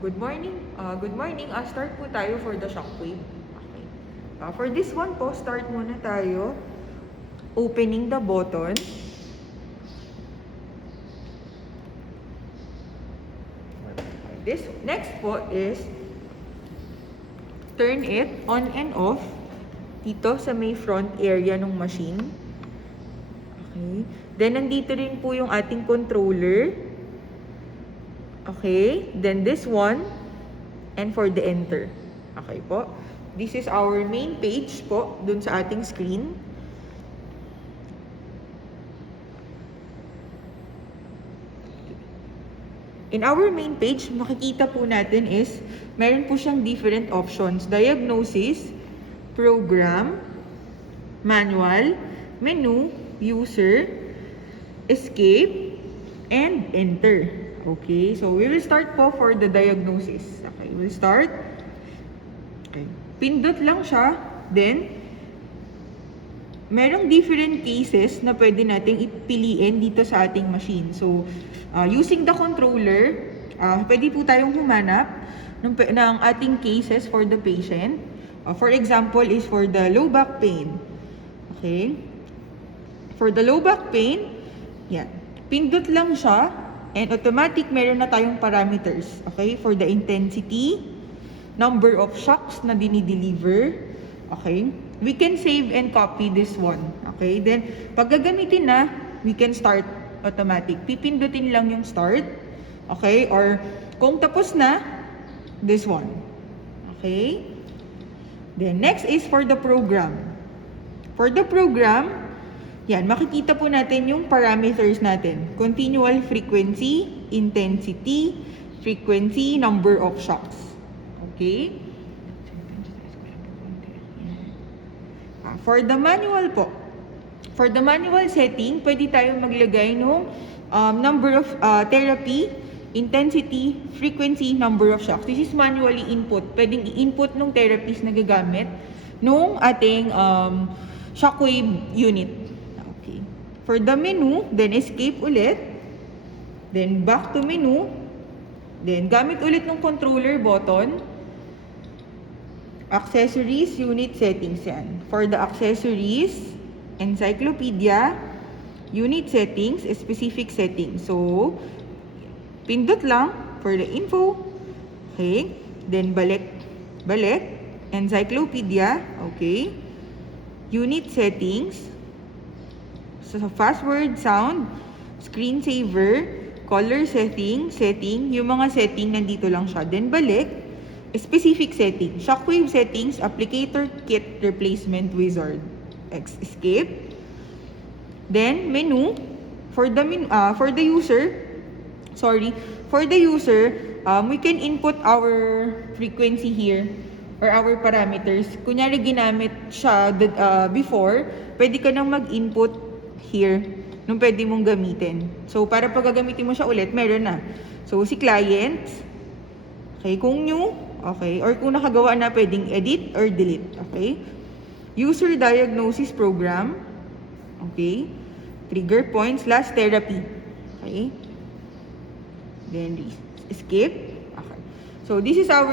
Good morning. Good morning. Start po tayo for the shockwave. Okay. For this one po, start muna tayo. Opening the button. This next po is turn it on and off dito sa may front area ng machine. Okay. Then nandito rin po yung ating controller. Okay, then this one, and for the enter. Okay po. This is our main page po, dun sa ating screen. In our main page, makikita po natin is, meron po siyang different options. Diagnosis, program, manual, menu, user, escape, and enter. Okay, so we will start po for the diagnosis. Okay, we'll start. Okay. Pindot lang siya. Then, merong different cases na pwede nating ipiliin dito sa ating machine. So, using the controller, pwede po tayong humanap ng ating cases for the patient. For example, is for the low back pain. Okay? For the low back pain, yan. Pindot lang siya. And automatic, meron na tayong parameters. Okay? For the intensity, number of shocks na dinideliver. Okay? We can save and copy this one. Okay? Then, pag gagamitin na, we can start automatic. Pipindutin lang yung start. Okay? Or, kung tapos na, this one. Okay? Then, next is for the program. For the program, yan, makikita po natin yung parameters natin. Continual frequency, intensity, frequency, number of shocks. Okay? For the manual po, for the manual setting, pwede tayong maglagay ng number of therapy, intensity, frequency, number of shocks. This is manually input. Pwedeng i-input ng therapies na gagamit nung ating shockwave unit. For the menu, then escape ulit. Then back to menu. Then gamit ulit ng controller button. Accessories, unit settings yan. For the accessories, encyclopedia, unit settings, specific settings. So, pindot lang for the info. Okay. Then balik, encyclopedia. Okay. Unit settings. So, password, sound, screensaver, color setting, yung mga setting nandito lang siya. Then balik, specific setting, shockwave settings, applicator kit replacement wizard, escape. Then menu, for the user, we can input our frequency here or our parameters. Kunyari ginamit siya before, pwede ka nang mag-input here, nung pwede mong gamitin. So, para pag gagamitin mo siya ulit, meron na. So, si client, okay, kung new, okay, or kung nakagawa na, pwedeng edit or delete, okay. User diagnosis program, okay. Trigger points, last therapy, okay. Then, escape, okay. So, this is our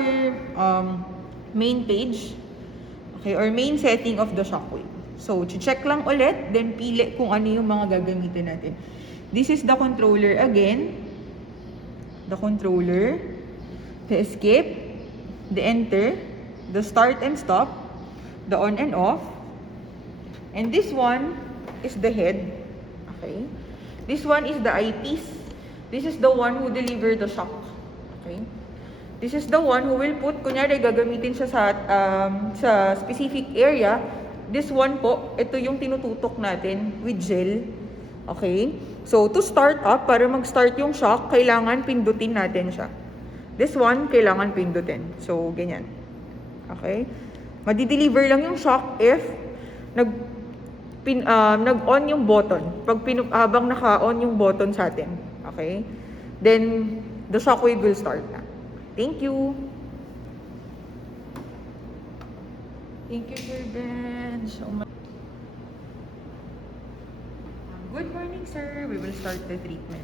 main page, okay, or main setting of the shockwave. So, check lang ulit, then pili kung ano yung mga gagamitin natin. This is the controller again. The controller, the escape, the enter, the start and stop, the on and off. And this one is the head. Okay? This one is the eyepiece. This is the one who deliver the shock. Okay? This is the one who will put, kunyari gagamitin siya sa specific area. This one po, ito yung tinututok natin with gel. Okay? So, to start up, para mag-start yung shock, kailangan pindutin natin siya. This one, kailangan pindutin. So, ganyan. Okay? Madi-deliver lang yung shock if nag-on yung button. Habang naka-on yung button sa atin. Okay? Then, the shockwave will start na. Thank you. Thank you, Sir Ben. Good morning, sir. We will start the treatment.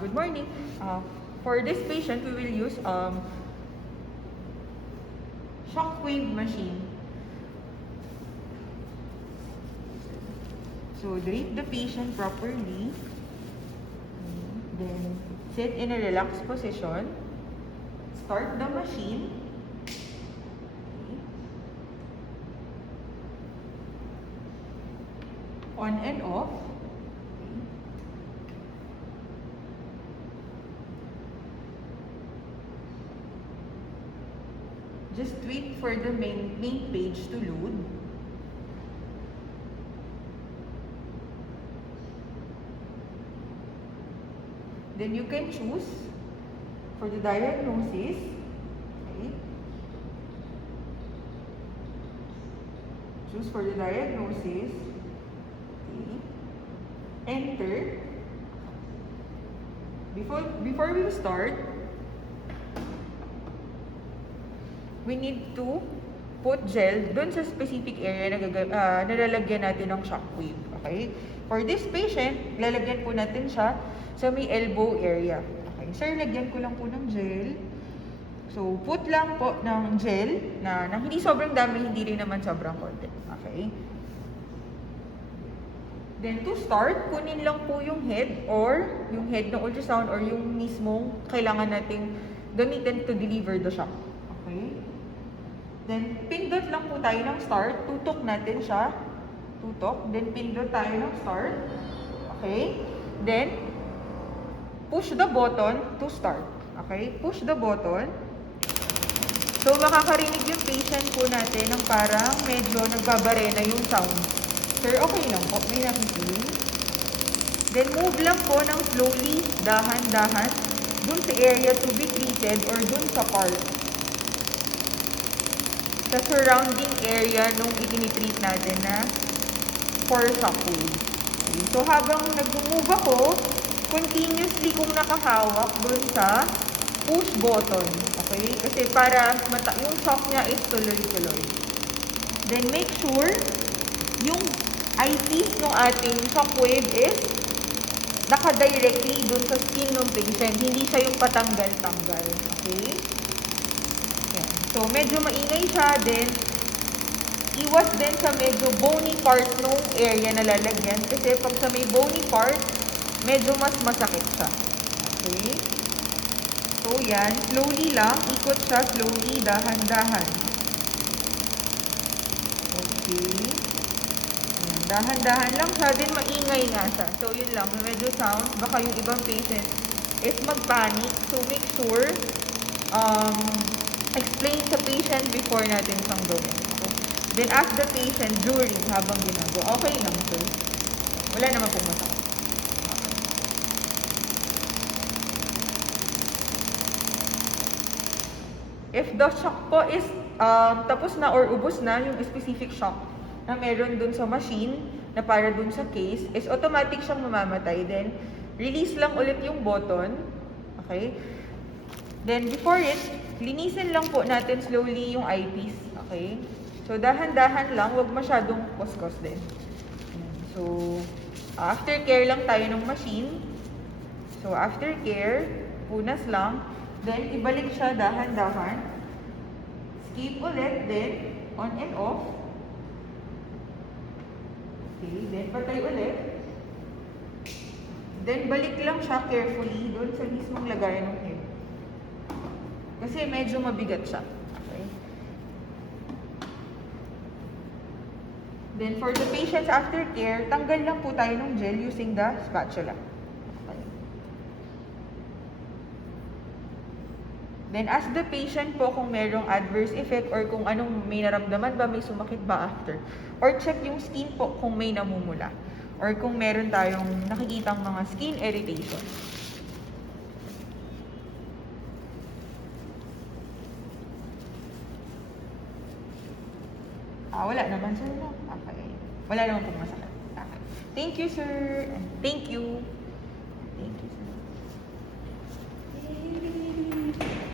Good morning. For this patient, we will use shockwave machine. So, drape the patient properly. Then, sit in a relaxed position. Start the machine. On and off. Just wait for the main page to load. Then you can choose for the diagnosis. Okay. Choose for the diagnosis. Okay. Enter. Before we start, we need to put gel dun sa specific area na nalalagyan natin ng shockwave. Okay? For this patient, lalagyan po natin siya sa may elbow area. Okay? Sir, lagyan ko lang po ng gel. So, put lang po ng gel na hindi sobrang dami, hindi rin naman sobrang konti. Okay? Then, to start, kunin lang po yung head ng ultrasound or yung mismong kailangan nating gamitin to deliver the shock. Okay? Then, pindot lang po tayo ng start. Tutok natin siya. Tutok. Then, pindot tayo ng start. Okay? Then, push the button to start. Okay? Push the button. So, makakarinig yung patient po natin ng parang medyo nagbabarena yung sound. Sir, okay lang po. May nakikiling. Then, move lang po ng slowly, dahan-dahan, dun sa area to be treated or dun sa part. Sa surrounding area nung itinitreat natin na for shockwave. Okay. So, habang nag-move ako, continuously kong nakahawak dun sa push button. Okay? Kasi para yung shock niya is tuloy-tuloy. Then, make sure yung eyepiece ng ating shockwave is naka-directly dun sa skin ng patient. Hindi siya yung patanggal-tanggal. Okay? Yan. So, medyo maingay siya. Then, iwas din sa medyo bony part ng area na lalagyan. Kasi pag sa may bony part, medyo mas masakit siya. Okay? So, yan. Slowly lang. Ikot siya. Slowly. Dahan-dahan. Okay. Dahan-dahan lang siya, din maingay nga siya. So, yun lang, medyo sound. Baka yung ibang patient is mag-panic. So, make sure, explain sa patient before natin siyang gawin. Okay? Then, ask the patient during, habang ginagawa. Okay lang, sir. Wala naman pong masakit. If the shock po is tapos na or ubos na yung specific shock na meron dun sa machine, na para dun sa case, is automatic siyang mamamatay. Then, release lang ulit yung button. Okay? Then, before it, linisin lang po natin slowly yung eyepiece. Okay? So, dahan-dahan lang, wag masyadong kuskos din. So, aftercare lang tayo ng machine. So, aftercare, punas lang. Then, ibalik siya dahan-dahan. Skip ulit, then, on and off. Okay, then patay ulit. Then balik lang siya carefully doon sa mismong lagayan ng head. Kasi medyo mabigat siya. Okay. Then for the patient's aftercare, tanggal lang po tayo ng gel using the spatula. Okay. Then ask the patient po kung merong adverse effect or kung anong may naramdaman ba, may sumakit ba after. Or check yung skin po kung may namumula. Or kung meron tayong nakikitang mga skin irritation. Wala naman, sir. Okay. Wala naman pong masakit. Okay. Thank you, sir. Thank you. Thank you, sir.